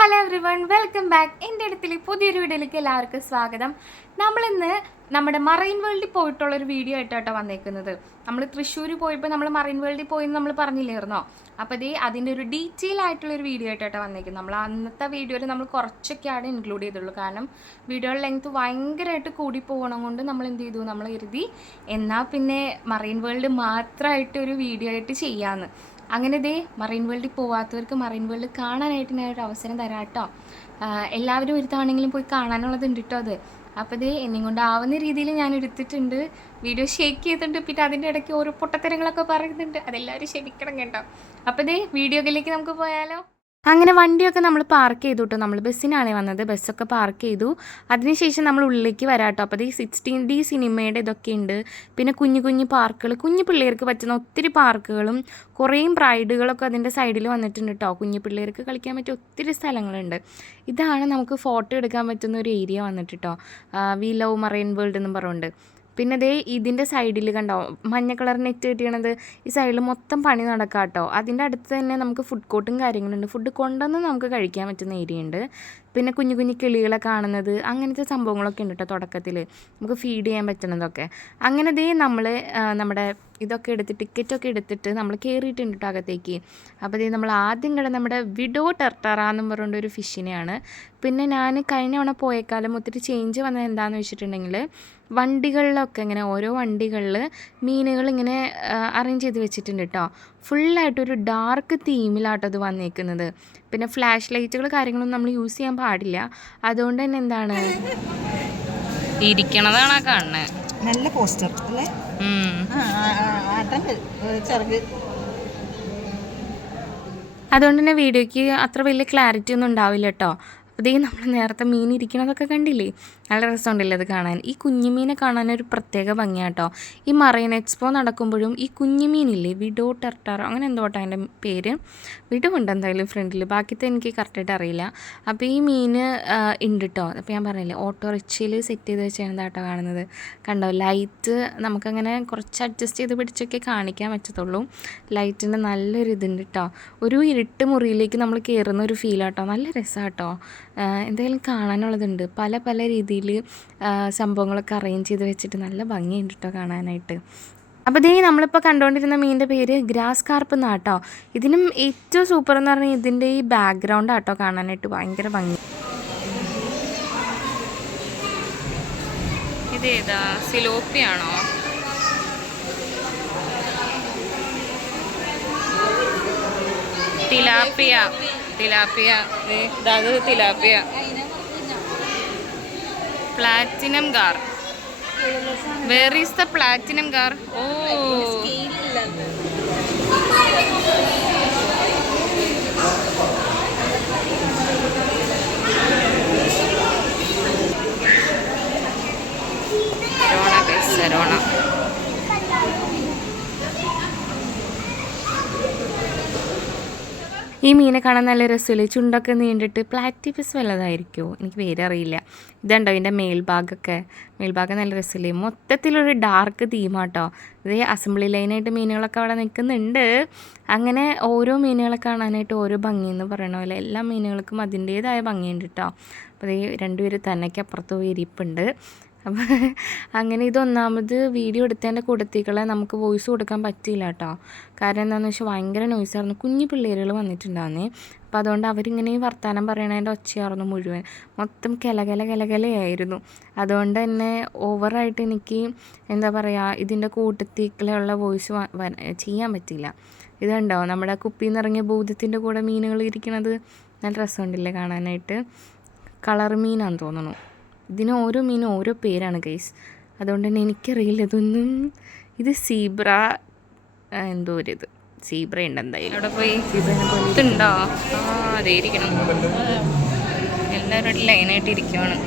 Hello every one, welcome back. എൻ്റെ അടുത്തിൽ പുതിയൊരു വീഡിയോയിലേക്ക് എല്ലാവർക്കും സ്വാഗതം. നമ്മളിന്ന് നമ്മുടെ മറൈൻ വേൾഡിൽ പോയിട്ടുള്ളൊരു വീഡിയോ ആയിട്ടോ വന്നേക്കുന്നത്. നമ്മൾ തൃശ്ശൂർ പോയപ്പോൾ നമ്മൾ മറൈൻ വേൾഡിൽ പോയെന്ന് നമ്മൾ പറഞ്ഞില്ലായിരുന്നോ? അപ്പോൾ അതിൻ്റെ ഒരു ഡീറ്റെയിൽ ആയിട്ടുള്ളൊരു വീഡിയോ ആയിട്ടോ വന്നേക്കുന്നത്. നമ്മൾ അന്നത്തെ വീഡിയോയിൽ നമ്മൾ കുറച്ചൊക്കെയാണ് ഇൻക്ലൂഡ് ചെയ്തുള്ളൂ. കാരണം വീഡിയോയുടെ ലെങ്ത്ത് ഭയങ്കരമായിട്ട് കൂടി പോകണം കൊണ്ട് നമ്മൾ എന്ത് ചെയ്തു, നമ്മൾ കരുതി എന്നാൽ പിന്നെ മറൈൻ വേൾഡ് മാത്രമായിട്ട് ഒരു വീഡിയോ ആയിട്ട് ചെയ്യാമെന്ന്. അങ്ങനെ മറൈൻ വേൾഡിൽ പോവാത്തവർക്ക് മറൈൻ വേൾഡ് കാണാനായിട്ട് ഞാൻ ഒരു അവസരം തരാം കേട്ടോ. എല്ലാവരും ഒരു തവണെങ്കിലും പോയി കാണാനുള്ളതുണ്ട് കേട്ടോ അത്. അപ്പോൾ എന്നെ കൊണ്ടാവുന്ന രീതിയിൽ ഞാൻ എടുത്തിട്ടുണ്ട്. വീഡിയോ ഷേക്ക് ചെയ്തിട്ടുണ്ട്, പിന്നെ അതിൻ്റെ ഇടയ്ക്ക് ഓരോ പൊട്ടത്തരങ്ങളൊക്കെ പറയുന്നുണ്ട്. അതെല്ലാവരും ക്ഷമിക്കണം കേട്ടോ. അപ്പോൾ വീഡിയോയിലേക്ക് നമുക്ക് പോയാലോ. അങ്ങനെ വണ്ടിയൊക്കെ നമ്മൾ പാർക്ക് ചെയ്തു കേട്ടോ. നമ്മൾ ബസ്സിനാണ് വന്നത്. ബസ്സൊക്കെ പാർക്ക് ചെയ്തു. അതിനുശേഷം നമ്മൾ ഉള്ളിലേക്ക് വരാം കേട്ടോ. അപ്പോൾ 16D സിനിമയുടെ ഇതൊക്കെ ഉണ്ട്. പിന്നെ കുഞ്ഞു കുഞ്ഞു പാർക്കുകൾ, കുഞ്ഞു പിള്ളേർക്ക് പറ്റുന്ന ഒത്തിരി പാർക്കുകളും കുറേയും റൈഡുകളൊക്കെ അതിൻ്റെ സൈഡിൽ വന്നിട്ടുണ്ട് കേട്ടോ. കുഞ്ഞു പിള്ളേർക്ക് കളിക്കാൻ പറ്റിയ ഒത്തിരി സ്ഥലങ്ങളുണ്ട്. ഇതാണ് നമുക്ക് ഫോട്ടോ എടുക്കാൻ പറ്റുന്ന ഒരു ഏരിയ വന്നിട്ട് കേട്ടോ. വി ലവ് മറൈൻ വേൾഡ് എന്നും പറഞ്ഞുകൊണ്ട്. പിന്നെ ഇതിൻ്റെ സൈഡിൽ കണ്ടോ മഞ്ഞ കളർ നെറ്റ് കിട്ടിയണത്, ഈ സൈഡിൽ മൊത്തം പണി നടക്കാം കേട്ടോ. അതിൻ്റെ അടുത്ത് തന്നെ നമുക്ക് ഫുഡ് കോർട്ടും കാര്യങ്ങളുണ്ട്. ഫുഡ് കൊണ്ടുവന്ന് നമുക്ക് കഴിക്കാൻ പറ്റുന്ന ഏരിയ ഉണ്ട്. പിന്നെ കുഞ്ഞു കുഞ്ഞു കിളികളെ കാണുന്നത്, അങ്ങനത്തെ സംഭവങ്ങളൊക്കെ ഉണ്ട് കേട്ടോ. തുടക്കത്തിൽ നമുക്ക് ഫീഡ് ചെയ്യാൻ പറ്റുന്നതൊക്കെ. അങ്ങനെ നമ്മൾ നമ്മുടെ ഇതൊക്കെ എടുത്ത് ടിക്കറ്റൊക്കെ എടുത്തിട്ട് നമ്മൾ കയറിയിട്ടുണ്ട് കേട്ടോ അകത്തേക്ക്. അപ്പോൾ നമ്മൾ ആദ്യം കണ്ട നമ്മുടെ വിഡോ ടെർട്ടറ എന്നും പറഞ്ഞുകൊണ്ട് ഒരു ഫിഷിനെയാണ്. പിന്നെ ഞാൻ കഴിഞ്ഞ തവണ പോയേക്കാലം ഒത്തിരി ചേഞ്ച് വന്നത് എന്താണെന്ന് വെച്ചിട്ടുണ്ടെങ്കിൽ, വണ്ടികളിലൊക്കെ ഇങ്ങനെ ഓരോ വണ്ടികളിൽ മീനുകൾ ഇങ്ങനെ അറേഞ്ച് ചെയ്ത് വെച്ചിട്ടുണ്ട് കേട്ടോ. ഫുള്ളായിട്ടൊരു ഡാർക്ക് തീമിലാട്ടോ അത് വന്നേക്കുന്നത്. പിന്നെ ഫ്ലാഷ് ലൈറ്റുകൾ കാര്യങ്ങളൊന്നും നമ്മൾ യൂസ് ചെയ്യാൻ പാടില്ല. അതുകൊണ്ട് തന്നെ എന്താണ് ഇരിക്കണതാണ് ആ കാണുന്നത്. നല്ല പോസ്റ്റർ അല്ലേ? അതുകൊണ്ട് തന്നെ വീഡിയോയ്ക്ക് അത്ര വലിയ ക്ലാരിറ്റി ഒന്നും ഉണ്ടാവില്ല കേട്ടോ. അപ്പോൾ നമ്മൾ നേരത്തെ മീൻ ഇരിക്കണതൊക്കെ കണ്ടില്ലേ, നല്ല രസമുണ്ടല്ലോ അത് കാണാൻ. ഈ കുഞ്ഞുമീനെ കാണാനൊരു പ്രത്യേക ഭംഗിയാണ് കേട്ടോ. ഈ മറൈൻ എക്സ്പോ നടക്കുമ്പോഴും ഈ കുഞ്ഞുമീനില്ലേ, വിഡോ ടെർട്ടർ അങ്ങനെ എന്തോട്ടോ അതിൻ്റെ പേര്, വിഡോ ഉണ്ട് എന്തായാലും ഫ്രണ്ടിൽ, ബാക്കിത്തെ എനിക്ക് കറക്റ്റായിട്ട് അറിയില്ല. അപ്പോൾ ഈ മീൻ ഉണ്ട് കേട്ടോ. അപ്പോൾ ഞാൻ പറഞ്ഞില്ലേ ഓട്ടോറിക്ഷയിൽ സെറ്റ് ചെയ്ത് വെച്ചാണ് കേട്ടോ കാണുന്നത്. കണ്ടോ ലൈറ്റ് നമുക്കങ്ങനെ കുറച്ച് അഡ്ജസ്റ്റ് ചെയ്ത് പിടിച്ചൊക്കെ കാണിക്കാൻ പറ്റത്തുള്ളൂ. ലൈറ്റിൻ്റെ നല്ലൊരു ഇതുണ്ട് കേട്ടോ. ഒരു ഇരുട്ട് മുറിയിലേക്ക് നമ്മൾ കയറുന്ന ഒരു ഫീലാട്ടോ. നല്ല രസമാണ് കേട്ടോ. എന്തായാലും കാണാനുള്ളതുണ്ട്. പല പല രീതിയിൽ സംഭവങ്ങളൊക്കെ അറേഞ്ച് ചെയ്ത് വെച്ചിട്ട് നല്ല ഭംഗിയുണ്ട് കേട്ടോ കാണാനായിട്ട്. അപ്പോൾ നമ്മളിപ്പോൾ കണ്ടുകൊണ്ടിരുന്ന മീനിൻ്റെ പേര് ഗ്രാസ് കാർപ്പ് എന്നാട്ടോ. ഇതിനും ഏറ്റവും സൂപ്പർ എന്ന് പറഞ്ഞാൽ ഇതിൻ്റെ ഈ ബാക്ക്ഗ്രൗണ്ട് ആട്ടോ കാണാനായിട്ട് ഭയങ്കര ഭംഗി. ഇതേതാ, സിലോപ്പിയാണോ? തിലാപ്പിയ, തിലാപ്പിയ, അത് tilapia. Platinum gar, where is the platinum gar? ഓ, സരോണ. ഈ മീനെ കാണാൻ നല്ല രസമില്ലേ, ചുണ്ടൊക്കെ നീണ്ടിട്ട്. പ്ലാറ്റിപ്പസ് വല്ലതായിരിക്കുമോ, എനിക്ക് പേരറിയില്ല. ഇതുണ്ടോ ഇതിൻ്റെ മേൽഭാഗം നല്ല രസമില്ലേ. മൊത്തത്തിലൊരു ഡാർക്ക് തീമാട്ടോ. അസംബ്ലി ലൈനായിട്ട് മീനുകളൊക്കെ അവിടെ നിൽക്കുന്നുണ്ട്. അങ്ങനെ ഓരോ മീനുകളെ കാണാനായിട്ട് ഓരോ ഭംഗിയെന്ന് പറയണ പോലെ എല്ലാ മീനുകൾക്കും അതിൻ്റേതായ ഭംഗിയുണ്ട് കേട്ടോ. അപ്പോൾ രണ്ടുപേര് തന്നയ്ക്ക് അപ്പുറത്ത് പോയി ഇരിപ്പുണ്ട്. അപ്പം അങ്ങനെ ഇതൊന്നാമത് വീഡിയോ എടുത്തതിൻ്റെ കൂട്ടത്തികളെ നമുക്ക് വോയിസ് കൊടുക്കാൻ പറ്റിയില്ല കേട്ടോ. കാരണം എന്താണെന്ന് വെച്ചാൽ ഭയങ്കര നോയ്സായിരുന്നു. കുഞ്ഞു പിള്ളേരുകൾ വന്നിട്ടുണ്ടായിരുന്നേ. അപ്പോൾ അതുകൊണ്ട് അവരിങ്ങനെ വർത്താനം പറയണതിൻ്റെ ഒച്ചയായിരുന്നു മുഴുവൻ. മൊത്തം കലകലയായിരുന്നു. അതുകൊണ്ട് തന്നെ ഓവറായിട്ട് എനിക്ക് എന്താ പറയുക, ഇതിൻ്റെ കൂട്ടത്തിക്കുള്ള വോയിസ് ചെയ്യാൻ പറ്റിയില്ല. ഇതുണ്ടോ നമ്മുടെ കുപ്പിയിൽ നിന്നിറങ്ങിയ ഭൂതത്തിൻ്റെ കൂടെ മീനുകൾ ഇരിക്കുന്നത്, നല്ല രസമുണ്ടല്ലേ കാണാനായിട്ട്. കളർ മീനാണെന്ന് തോന്നുന്നു. ഇതിന് ഓരോ മീനും ഓരോ പേരാണ് ഗൈസ്. അതുകൊണ്ട് തന്നെ എനിക്കറിയില്ല ഇതൊന്നും. ഇത് സീബ്ര എന്തോ ഒരു ഇത് സീബ്ര ഉണ്ട് എന്തായാലും. അവിടെ പോയി ഇതുണ്ടോ? അതേ ഇരിക്കണം. എല്ലാവരും ഒരു ലൈനായിട്ട് ഇരിക്കുവാണ്.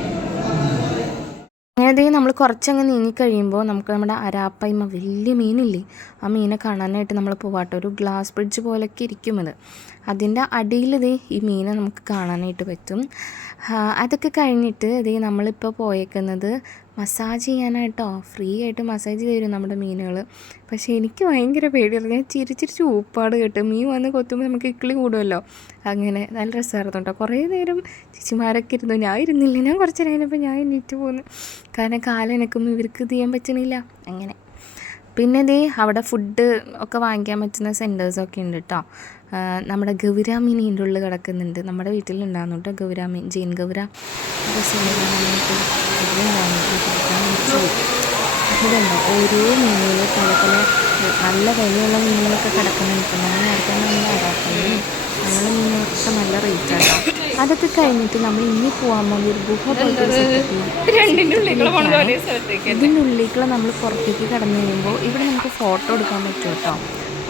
അങ്ങനെ നമ്മൾ കുറച്ചങ്ങ് നീങ്ങിക്കഴിയുമ്പോൾ നമുക്ക് നമ്മുടെ അരാപ്പയ്മ വലിയ മീനില്ലേ, ആ മീനെ കാണാനായിട്ട് നമ്മൾ പോവാട്ടോ. ഒരു ഗ്ലാസ് ബ്രിഡ്ജ് പോലൊക്കെ ഇരിക്കും അത്. അതിൻ്റെ അടിയിൽ ഈ മീനെ നമുക്ക് കാണാനായിട്ട് പറ്റും. അതൊക്കെ കഴിഞ്ഞിട്ട് നമ്മളിപ്പോൾ പോയേക്കുന്നത് മസാജ് ചെയ്യാനായിട്ടോ, ഫ്രീ ആയിട്ട് മസാജ് തരും നമ്മുടെ മീനുകൾ. പക്ഷേ എനിക്ക് ഭയങ്കര പേടിയായിരുന്നു. ഞാൻ ചിരിച്ചിരിച്ച് ഊപ്പാട് കേട്ട് മീൻ വന്ന് കൊത്തുമ്പോൾ നമുക്ക് ഇക്കിളി കൂടുമല്ലോ. അങ്ങനെ നല്ല രസമായിരുന്നു കേട്ടോ. കുറേ നേരം ചേച്ചിമാരൊക്കെ ഇരുന്നു, ഞാൻ ഇരുന്നില്ല. ഞാൻ കുറച്ച് നേരം കഴിഞ്ഞപ്പോൾ ഞാൻ എണീറ്റ് പോന്നു. കാരണം കാലനക്കുമ്പോൾ ഇവർക്ക് ഇത് ചെയ്യാൻ പറ്റണില്ല. അങ്ങനെ പിന്നെ അവിടെ ഫുഡ് ഒക്കെ വാങ്ങിക്കാൻ പറ്റുന്ന സെൻറ്റേഴ്സൊക്കെ ഉണ്ട് കേട്ടോ. നമ്മുടെ ഗൗര മീൻ ഇതിൻ്റെ ഉള്ളിൽ കിടക്കുന്നുണ്ട്. നമ്മുടെ വീട്ടിലുണ്ടാകുന്നു കേട്ടോ ഗൗര മീൻ, ജെയിൻ ഗൗര. ഇതുണ്ടോ ഓരോ മീനുകൾ പല പല നല്ല വിലയുള്ള മീനുകളൊക്കെ കിടക്കുന്നുണ്ട്. നമ്മൾ നേരത്തെ നല്ല അതാക്കുന്നത് നല്ല മീനുകളൊക്കെ നല്ല റേറ്റ് ആട്ടോ. അതൊക്കെ കഴിഞ്ഞിട്ട് നമ്മൾ ഇനി പോകാൻ പോകുന്ന ഒരു ഗുഹ പോലത്തെ ഇതിൻ്റെ ഉള്ളിലേക്കുള്ള നമ്മൾ പുറത്തേക്ക് കടന്നു കഴിയുമ്പോൾ ഇവിടെ നമുക്ക് ഫോട്ടോ എടുക്കാൻ പറ്റും കേട്ടോ.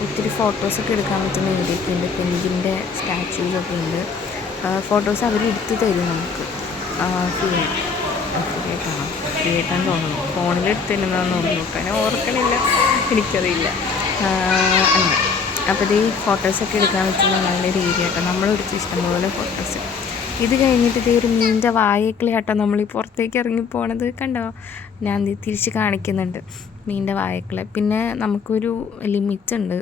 ഒത്തിരി ഫോട്ടോസൊക്കെ എടുക്കാൻ പറ്റുന്ന ഏരിയയൊക്കെ ഉണ്ട്. പെൻഗിൻ്റെ സ്റ്റാച്യൂസൊക്കെ ഉണ്ട്. ഫോട്ടോസ് അവർ എടുത്ത് തരും നമുക്ക്. ഫ്രീ ആയിട്ടാണോ? ഫ്രീ ആയിട്ടാണ് തോന്നുന്നു. ഫോണിൽ എടുത്തിരുന്നതെന്ന് തോന്നുന്നു. കാരണം ഓർക്കണില്ല, എനിക്കറിയില്ല. അങ്ങനെ അപ്പോൾ ഈ ഫോട്ടോസൊക്കെ എടുക്കാൻ പറ്റുന്ന നല്ലൊരു ഏരിയ കേട്ടോ. നമ്മളെടുത്ത് ഇഷ്ടംപോലെ ഫോട്ടോസ്. ഇത് കഴിഞ്ഞിട്ട് ഒരു മീനിൻ്റെ വായക്കിളയാട്ടോ നമ്മൾ ഈ പുറത്തേക്ക് ഇറങ്ങി പോണത് കണ്ടോ. ഞാൻ തിരിച്ച് കാണിക്കുന്നുണ്ട് മീനിൻ്റെ വായക്കിള. പിന്നെ നമുക്കൊരു ലിമിറ്റ് ഉണ്ട്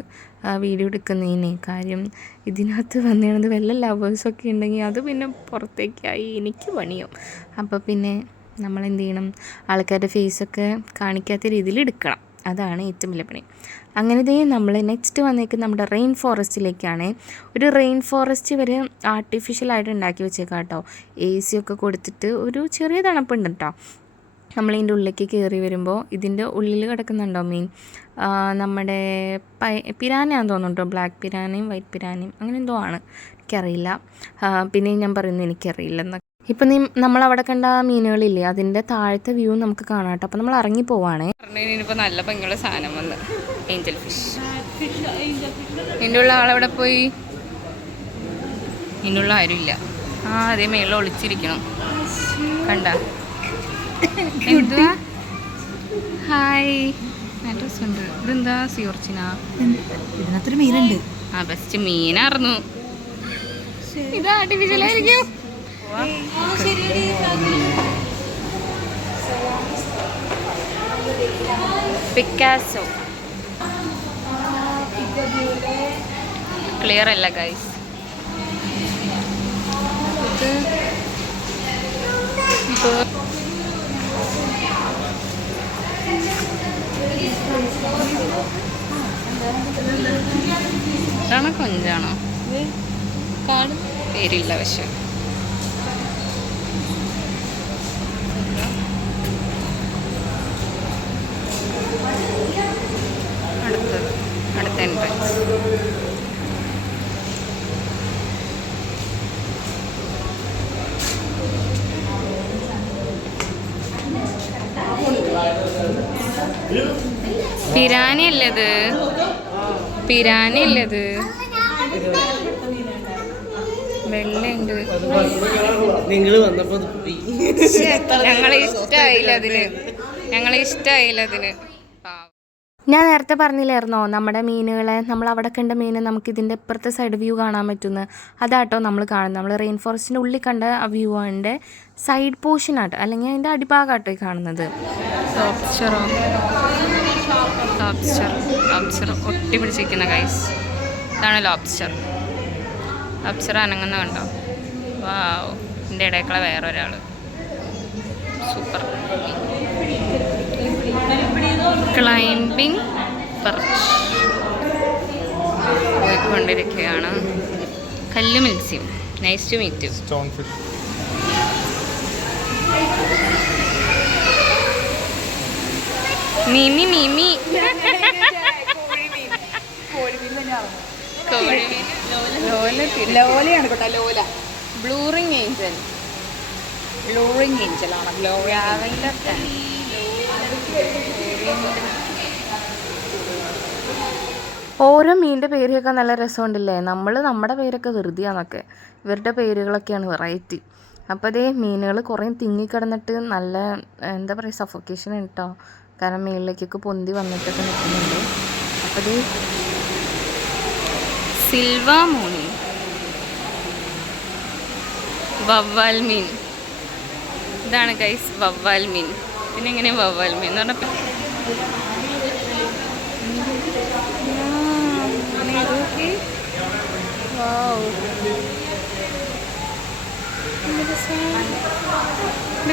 വീഡിയോ എടുക്കുന്നതിന്. കാര്യം ഇതിനകത്ത് വന്നിരുന്നത് വല്ല ലവേഴ്സൊക്കെ ഉണ്ടെങ്കിൽ അത് പിന്നെ പുറത്തേക്കായി എനിക്ക് പണിയും. അപ്പോൾ പിന്നെ നമ്മൾ എന്ത് ചെയ്യണം, ആൾക്കാരുടെ ഫേസൊക്കെ കാണിക്കാത്ത രീതിയിൽ എടുക്കണം. അതാണ് ഏറ്റവും വലിയ പണി. അങ്ങനെ നമ്മൾ നെക്സ്റ്റ് വന്നേക്കുന്നത് നമ്മുടെ റെയിൻ ഫോറസ്റ്റിലേക്കാണ്. ഒരു റെയിൻ ഫോറസ്റ്റ് ഇവർ ആർട്ടിഫിഷ്യലായിട്ട് ഉണ്ടാക്കി വെച്ചേക്കാം കേട്ടോ. AC ഒക്കെ കൊടുത്തിട്ട് ഒരു ചെറിയ തണുപ്പുണ്ട് കേട്ടോ. നമ്മളതിൻ്റെ ഉള്ളിലേക്ക് കയറി വരുമ്പോൾ ഇതിൻ്റെ ഉള്ളിൽ കിടക്കുന്നുണ്ടോ മീൻ, നമ്മുടെ പിരാനയാണെന്ന് തോന്നുന്നു കേട്ടോ. ബ്ലാക്ക് പിരാനയും വൈറ്റ് പിരാനയും അങ്ങനെ എന്തോ ആണ്, എനിക്കറിയില്ല. പിന്നെ ഞാൻ പറയുന്നത് എനിക്കറിയില്ലെന്നൊക്കെ. ഇപ്പം നമ്മളവിടെ കണ്ട മീനുകളില്ലേ, അതിൻ്റെ താഴത്തെ വ്യൂ നമുക്ക് കാണാം കേട്ടോ. അപ്പം നമ്മൾ ഇറങ്ങി പോവാണ്. ഇനിയിപ്പോൾ നല്ല ഭംഗിയുള്ള സാധനം വന്ന് ഏഞ്ചൽ ഫിഷ്. ഇതിൻ്റെ ഉള്ള ആളെവിടെ പോയി? ഇതിൻ്റെ ഉള്ള ആരുമില്ല. അതേ മേളിൽ ഒളിച്ചിരിക്കണം കണ്ട. എന്തുവാ? ഹായ്, അഡ്രസ് ഉണ്ട്. ഇതെന്താ സിയോർച്ചിനാ? ഇതിനകത്തൊരു മീനുണ്ട്. ബെസ്റ്റ് മീനായിരുന്നു. ഇത് ആർട്ടിഫിഷ്യലായിരിക്കും. പിക്കാസോ ക്ലിയർ അല്ല ഗൈസ്. ഇതാണോ കൊഞ്ചാണോ? കാട് പേരില്ല പക്ഷെ. അടുത്ത എൻട്രൻസ്. പിരാനയല്ലത്, പിരാനയല്ലത്, വെള്ളയുണ്ട്. ഞങ്ങളെ ഇഷ്ടായില്ല അതിന്. ഞാൻ നേരത്തെ പറഞ്ഞില്ലായിരുന്നോ നമ്മുടെ മീനുകളെ, നമ്മൾ അവിടെ കണ്ട മീന് നമുക്ക് ഇതിൻ്റെ ഇപ്പുറത്തെ സൈഡ് വ്യൂ കാണാൻ പറ്റുന്നത്. അതാട്ടോ നമ്മൾ കാണുന്നത്. നമ്മൾ റെയിൻ ഫോറസ്റ്റിൻ്റെ ഉള്ളിൽ കണ്ട ആ വ്യൂ അതിൻ്റെ സൈഡ് പോർഷനാട്ടോ, അല്ലെങ്കിൽ അതിൻ്റെ അടിഭാഗമാട്ടോ കാണുന്നത്. ലോബ്സ്റ്റർ ഒട്ടി പിടിച്ചിരിക്കുന്ന ഗൈസ്, ഇതാണ് ലോബ്സ്റ്റർ. ലോബ്സ്റ്റർ അനങ്ങുന്ന കണ്ടോ? വാവ്, എൻ്റെ ഇടയ്ക്കുള്ള വേറൊരാൾ. സൂപ്പർ. ക്ലൈംബിംഗ് പെർച്ച് പോയിക്കൊണ്ടിരിക്കുകയാണ്. കല്ല് മത്സ്യം. Nice to meet you. Stonefish. Mimi ലോലയാണ് കേട്ടോ, ലോല. ബ്ലൂറിംഗ് ഏഞ്ചൽ. ആണല്ലോ. ഓരോ മീനിൻ്റെ പേരൊക്കെ നല്ല രസമുണ്ടല്ലേ. നമ്മുടെ പേരൊക്കെ വെറുതെയാന്നൊക്കെ, ഇവരുടെ പേരുകളൊക്കെയാണ് വെറൈറ്റി. അപ്പോൾ അതേ മീനുകൾ കുറേ തിങ്ങിക്കിടന്നിട്ട് നല്ല എന്താ പറയുക സഫോക്കേഷൻ കേട്ടോ. കാരണം മേളിലേക്കൊക്കെ പൊന്തി വന്നിട്ടൊക്കെ നിൽക്കുന്നുണ്ട്. അപ്പോൾ അതേ സിൽവ മൂണി, വവ്വാൽ മീൻ. ഇതാണ് ഗൈസ് വവ്വാൽ മീൻ. പിന്നെ എങ്ങനെ വവ്വാൽ മീൻ എന്ന് പറഞ്ഞപ്പോൾ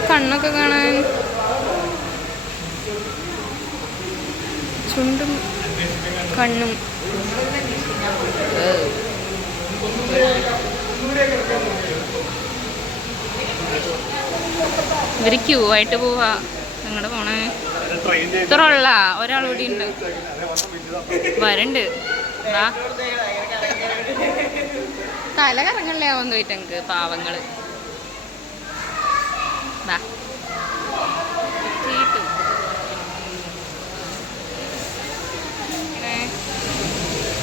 കണ്ണൊക്കെ കാണാൻ, ചുണ്ടും കണ്ണും. ഇവര് ക്യൂ ആയിട്ട് പോവാ. നിങ്ങളുടെ പോണേ ഇത്ര ഉള്ള ഒരാൾ കൂടി ഉണ്ട്, വരണ്ട്. തല കറങ്ങല്ലേ ആവാൻ പോയിട്ട് എനിക്ക് പാവങ്ങള്.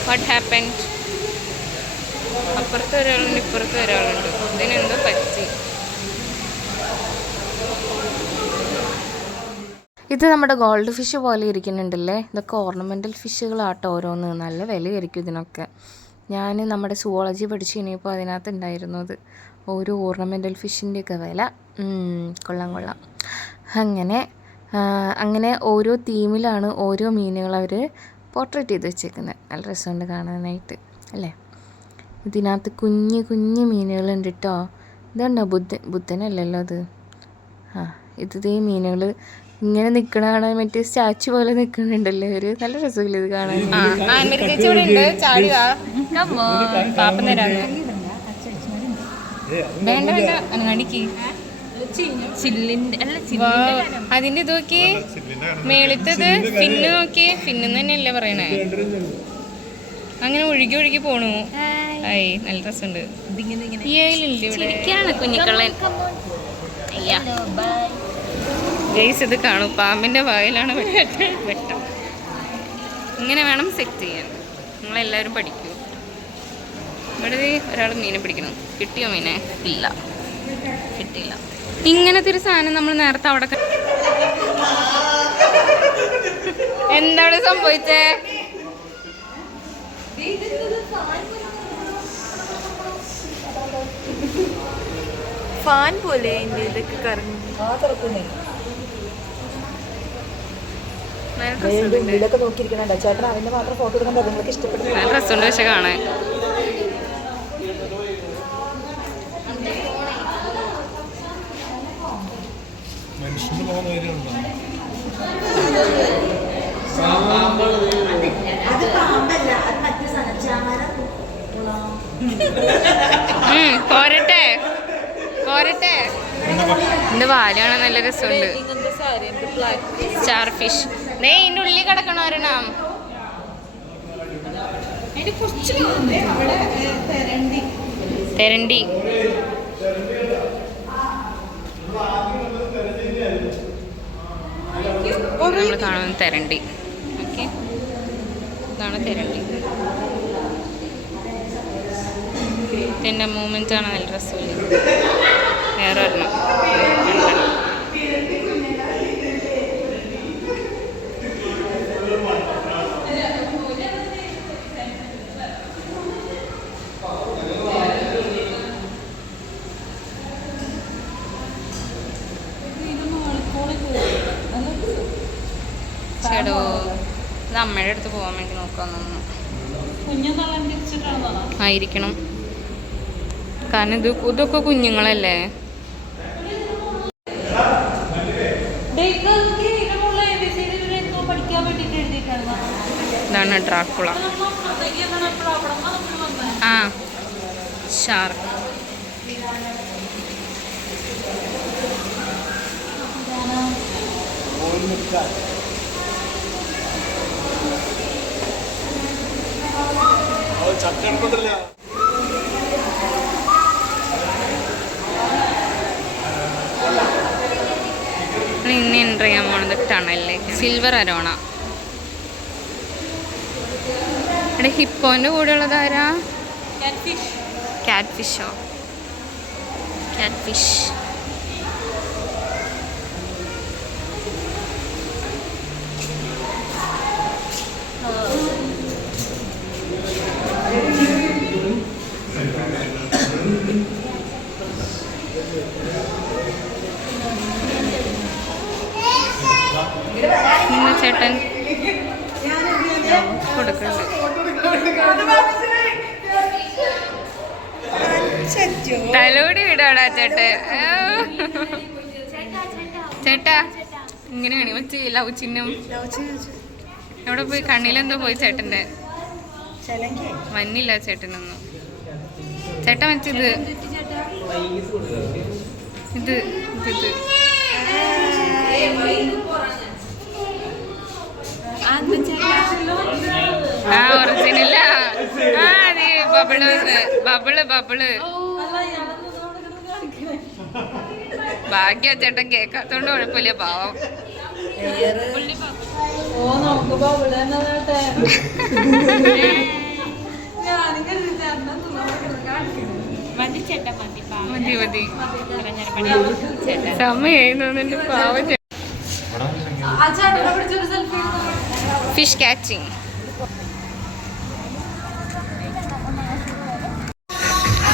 What happened? അപ്പുറത്ത് ഒരാളുണ്ട്, ഇപ്പുറത്ത് ഒരാളുണ്ട്. ഇതിനെന്തോ പറ്റി. ഇത് നമ്മുടെ ഗോൾഡ് ഫിഷ് പോലെ ഇരിക്കുന്നുണ്ടല്ലേ. ഇതൊക്കെ ഓർണമെൻ്റൽ ഫിഷുകളാട്ടോ ഓരോന്ന്. നല്ല വിലയായിരിക്കും ഇതിനൊക്കെ. ഞാൻ നമ്മുടെ സുവോളജി പഠിച്ച് കഴിഞ്ഞപ്പോൾ അതിനകത്ത് ഉണ്ടായിരുന്നു അത്, ഓരോ ഓർണമെൻ്റൽ ഫിഷിൻ്റെയൊക്കെ വില. കൊള്ളാം കൊള്ളാം. അങ്ങനെ ഓരോ തീമിലാണ് ഓരോ മീനുകൾ അവർ പോർട്രേറ്റ് ചെയ്ത് വെച്ചേക്കുന്നത്. നല്ല രസമുണ്ട് കാണാനായിട്ട് അല്ലേ. ഇതിനകത്ത് കുഞ്ഞു കുഞ്ഞു മീനുകളുണ്ട് കേട്ടോ. ഇതുണ്ടോ ബുദ്ധനല്ലല്ലോ അത്. ഇതേ മീനുകൾ ഇങ്ങനെ നിൽക്കണ കാണാൻ മറ്റേ സ്റ്റാച്ചു പോലെ നിൽക്കുന്നുണ്ടല്ലേ ഒരു. നല്ല രസമില്ല ഇത് കാണാൻ. അതിന്റെ ഇത് നോക്കിയേ, മേളിത്തത് ഫിന്ന് നോക്കിയേ. ഫിന്ന് തന്നെയല്ലേ പറയണേ. അങ്ങനെ ഒഴുകി ഒഴുകി പോണു. ആയി നല്ല രസമുണ്ട്. ഇവിടെ കുഞ്ഞിക്കള്ളൻ. ഗൈസ് ഇത് കാണും, പാമ്പിന്റെ വായിലാണ് വെട്ടം. ഇങ്ങനെ വേണം സെറ്റ് ചെയ്യാൻ. നിങ്ങളെല്ലാവരും പഠിക്കൂ. ഇവിടെ ഒരാൾ മീനെ പിടിക്കണം. കിട്ടിയോ മീനെ? ഇല്ല, കിട്ടിയില്ല. ഇങ്ങനത്തെ ഒരു സാധനം നമ്മൾ നേരത്തെ അവിടെ എന്താണ് സംഭവിച്ചേ? ഫാൻ പോലെ ഇതൊക്കെ കറങ്ങി. ചേട്ടൻ അവന്റെ മാത്രം ഫോട്ടോ എടുക്കാൻ നിങ്ങൾക്ക് ഇഷ്ടപ്പെടുന്നു. നല്ല രസമുണ്ട് പക്ഷെ കാണാൻ. പോരട്ടെ പോരട്ടെ. എന്റെ വാലാണ് നല്ല രസമുണ്ട്. Star fish. ഇതിന്റെ ഉള്ളിൽ കിടക്കണ ഒരെണ്ണം. തെരണ്ടി. നമ്മൾ കാണുന്നത് തെരണ്ടി. ഓക്കെ, ഇതാണ് തെരണ്ടി. ഇതിൻ്റെ മൂവ്മെൻ്റ് ആണ് നല്ല രസമില്ല. വേറെ ഒരെണ്ണം. ചേടോ, ഇത് അമ്മയുടെ അടുത്ത് പോകാൻ വേണ്ടി നോക്കാമെന്നു ആയിരിക്കണം. കാരണം ഇതൊക്കെ കുഞ്ഞുങ്ങളല്ലേ. ഇതാണ് ഡ്രാക്കുള. ആ ഷാർക്ക്. ഇന്ന് എൻ്റർ ചെയ്യാൻ പോണത് ടണലിലേക്ക്. Silver arowana. ഇവിടെ ഹിപ്പോൻ്റെ കൂടെ ഉള്ളതാരാ? ക്യാറ്റ് ഫിഷോ? Catfish. ചേട്ടൻ കൊടുക്കുന്നുണ്ട്. തലോടി വിടാടാ ചേട്ടൻ. ചേട്ടാ ഇങ്ങനെ വേണി വെച്ച് ലവ് ചിഹ്നം എവിടെ പോയി? കണ്ണിലെന്തോ പോയി ചേട്ടന്റെ. മഞ്ഞില്ല ചേട്ടനൊന്നും. ചേട്ടൻ വെച്ചത് ഇത് ഇത് ആ ഒറിജിനല്ല. ആ അതെ ബബിള് ബബിള് ബബിള്. ഭാഗ്യ ചേട്ടൻ കേക്കാത്തോണ്ട് കുഴപ്പമില്ല, പാവം. മതി മതി സമയായിരുന്നു പാവം. Fish catching.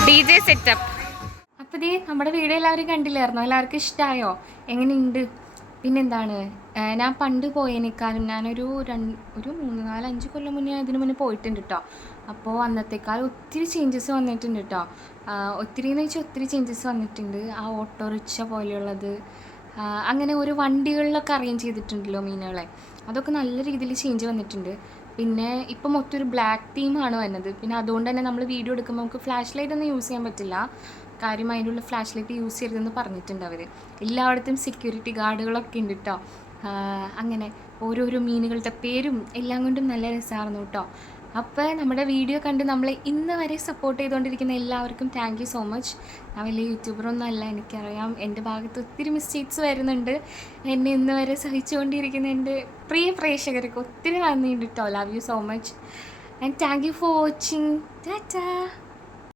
DJ setup. അപ്പോൾ ദേ നമ്മുടെ വീഡിയോ എല്ലാവരും കണ്ടില്ലായിരുന്നോ? എല്ലാവർക്കും ഇഷ്ടമായോ? എങ്ങനെയുണ്ട്? പിന്നെന്താണ്, ഞാൻ പണ്ട് പോയതിനേക്കാളും ഞാനൊരു 3-4-5 കൊല്ലം മുന്നേ ഇതിന് മുന്നേ പോയിട്ടുണ്ട് കേട്ടോ. അപ്പോൾ അന്നത്തേക്കാളും ഒത്തിരി ചേഞ്ചസ് വന്നിട്ടുണ്ട് കേട്ടോ. ഒത്തിരി എന്ന് വെച്ചാൽ ഒത്തിരി ചേഞ്ചസ് വന്നിട്ടുണ്ട്. ആ ഓട്ടോറിക്ഷ പോലെയുള്ളത്, അങ്ങനെ ഒരു വണ്ടികളിലൊക്കെ അറേഞ്ച് ചെയ്തിട്ടുണ്ടല്ലോ മീനുകളെ, അതൊക്കെ നല്ല രീതിയിൽ ചേഞ്ച് വന്നിട്ടുണ്ട്. പിന്നെ ഇപ്പം മൊത്തം ഒരു ബ്ലാക്ക് തീമാണ് വന്നത്. പിന്നെ അതുകൊണ്ട് തന്നെ നമ്മൾ വീഡിയോ എടുക്കുമ്പോൾ നമുക്ക് ഫ്ലാഷ് ലൈറ്റ് ഒന്നും യൂസ് ചെയ്യാൻ പറ്റില്ല. കാര്യം അതിനുള്ള ഫ്ലാഷ് ലൈറ്റ് യൂസ് ചെയ്യരുതെന്ന് പറഞ്ഞിട്ടുണ്ട് അവർ. എല്ലായിടത്തും സെക്യൂരിറ്റി ഗാർഡുകളൊക്കെ ഉണ്ട് കേട്ടോ. അങ്ങനെ ഓരോരോ മീനുകളുടെ പേരും എല്ലാം കൊണ്ടും നല്ല രസമായിരുന്നു കേട്ടോ. അപ്പോൾ നമ്മുടെ വീഡിയോ കണ്ട് നമ്മളെ ഇന്ന് വരെ സപ്പോർട്ട് ചെയ്തുകൊണ്ടിരിക്കുന്ന എല്ലാവർക്കും താങ്ക് യു സോ മച്ച്. ഞാൻ വലിയ യൂട്യൂബറൊന്നും അല്ല, എനിക്കറിയാം. എൻ്റെ ഭാഗത്ത് ഒത്തിരി മിസ്റ്റേക്സ് വരുന്നുണ്ട്. എന്നെ ഇന്ന് വരെ സഹിച്ചുകൊണ്ടിരിക്കുന്ന എൻ്റെ പ്രിയ പ്രേക്ഷകർക്ക് ഒത്തിരി നന്ദിയുണ്ട് കേട്ടോ. Love you so much and thank you for watching. Tata.